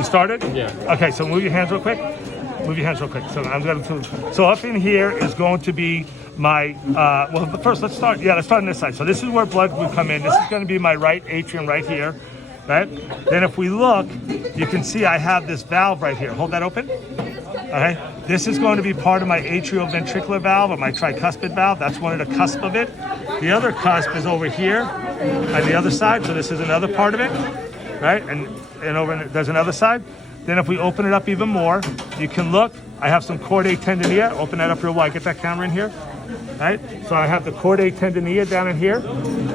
You started? Yeah. Okay, so move your hands real quick. Move your hands real quick. So I'm going to. So up in here is going to be my. Well, first let's start. Yeah, let's start on this side. So this is where blood would come in. This is going to be my right atrium right here, right? Then if we look, you can see I have this valve right here. Hold that open. Okay. This is going to be part of my atrial ventricular valve or my tricuspid valve. That's one of the cusp of it. The other cusp is over here on the other side. So this is another part of it, right? And over there's another side. Then if we open it up even more, you can look. I have some chordae tendineae. Open that up real wide. Get that camera in here, right? So I have the chordae tendineae down in here,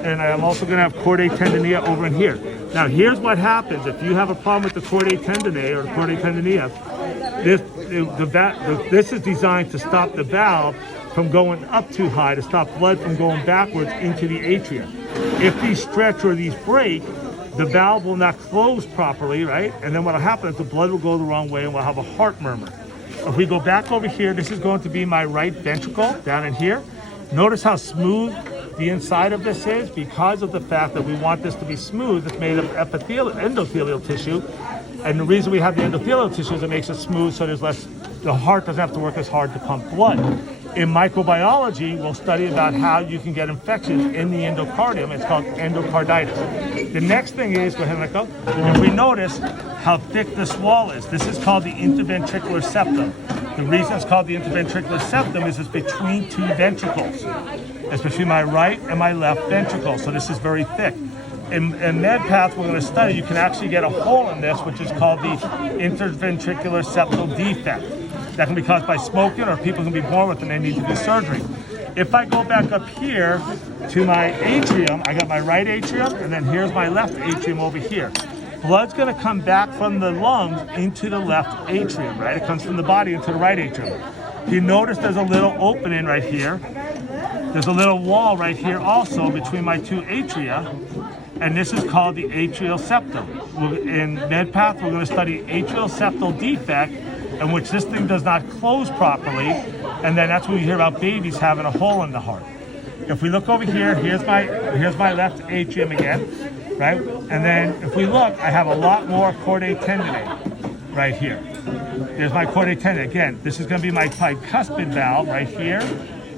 and I'm also going to have chordae tendineae over in here. Now here's what happens if you have a problem with the chordae tendineae or the chordae tendineae. This is designed to stop the valve from going up too high, to stop blood from going backwards into the atria. If these stretch or these break, the valve will not close properly, right? And then what will happen is the blood will go the wrong way and we'll have a heart murmur. If we go back over here, this is going to be my right ventricle down in here. Notice how smooth the inside of this is because of the fact that we want this to be smooth. It's made of endothelial tissue. And the reason we have the endothelial tissue is it makes it smooth so there's less, the heart doesn't have to work as hard to pump blood. In microbiology, we'll study about how you can get infections in the endocardium. It's called endocarditis. The next thing is, go ahead and let go. If we notice how thick this wall is, this is called the interventricular septum. The reason it's called the interventricular septum is it's between two ventricles. It's between my right and my left ventricle, so this is very thick. In MedPath, we're going to study, you can actually get a hole in this, which is called the interventricular septal defect. That can be caused by smoking, or people can be born with it and they need to do surgery. If I go back up here to my atrium, I got my right atrium, and then here's my left atrium over here. Blood's going to come back from the lungs into the left atrium, right? It comes from the body into the right atrium. If you notice there's a little opening right here. There's a little wall right here also between my two atria, and this is called the atrial septum. In MedPath, we're going to study atrial septal defect, in which this thing does not close properly, and then that's when you hear about babies having a hole in the heart. If we look over here, here's my left atrium again, right? And then if we look, I have a lot more chordae tendineae right here. There's my chordae tendineae. Again, this is going to be my bicuspid valve right here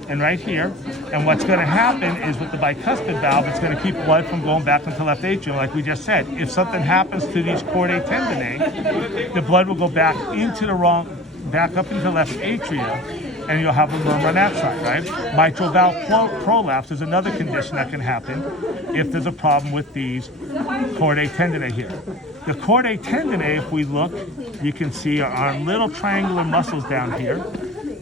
and right here. And what's going to happen is with the bicuspid valve, it's going to keep blood from going back into the left atrium, like we just said. If something happens to these chordae tendineae, the blood will go back into back up into the left atria, and you'll have a murmur on that side, right? Mitral valve prolapse is another condition that can happen if there's a problem with these chordae tendineae here. The chordae tendineae, if we look, you can see are little triangular muscles down here.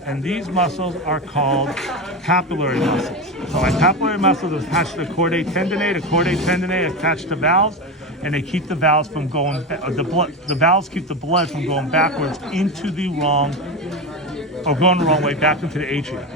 And these muscles are called papillary muscles. So my papillary muscles are attached to the chordae tendineae. The chordae tendineae attached to valves, and they keep the valves from going. The valves keep the blood from going backwards into the wrong, or going the wrong way back into the atria.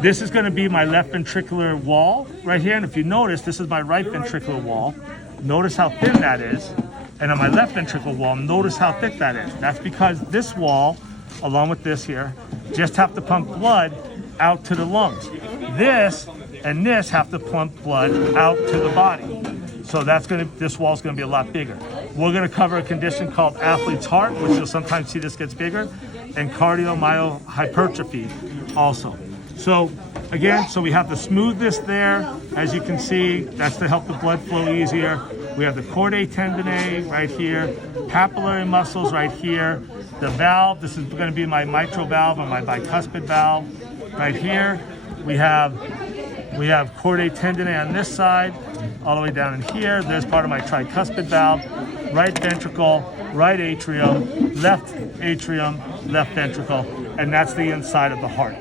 This is going to be my left ventricular wall right here, and if you notice, this is my right ventricular wall. Notice how thin that is, and on my left ventricular wall, notice how thick that is. That's because this wall, along with this here, just have to pump blood out to the lungs. This and this have to pump blood out to the body. So this wall's gonna be a lot bigger. We're gonna cover a condition called athlete's heart, which you'll sometimes see this gets bigger, and cardiomyohypertrophy also. So again, we have the smoothness there. As you can see, that's to help the blood flow easier. We have the chordae tendineae right here, papillary muscles right here. The valve, this is going to be my mitral valve and my bicuspid valve right here. We have chordae tendineae on this side, all the way down in here. There's part of my tricuspid valve, right ventricle, right atrium, left ventricle, and that's the inside of the heart.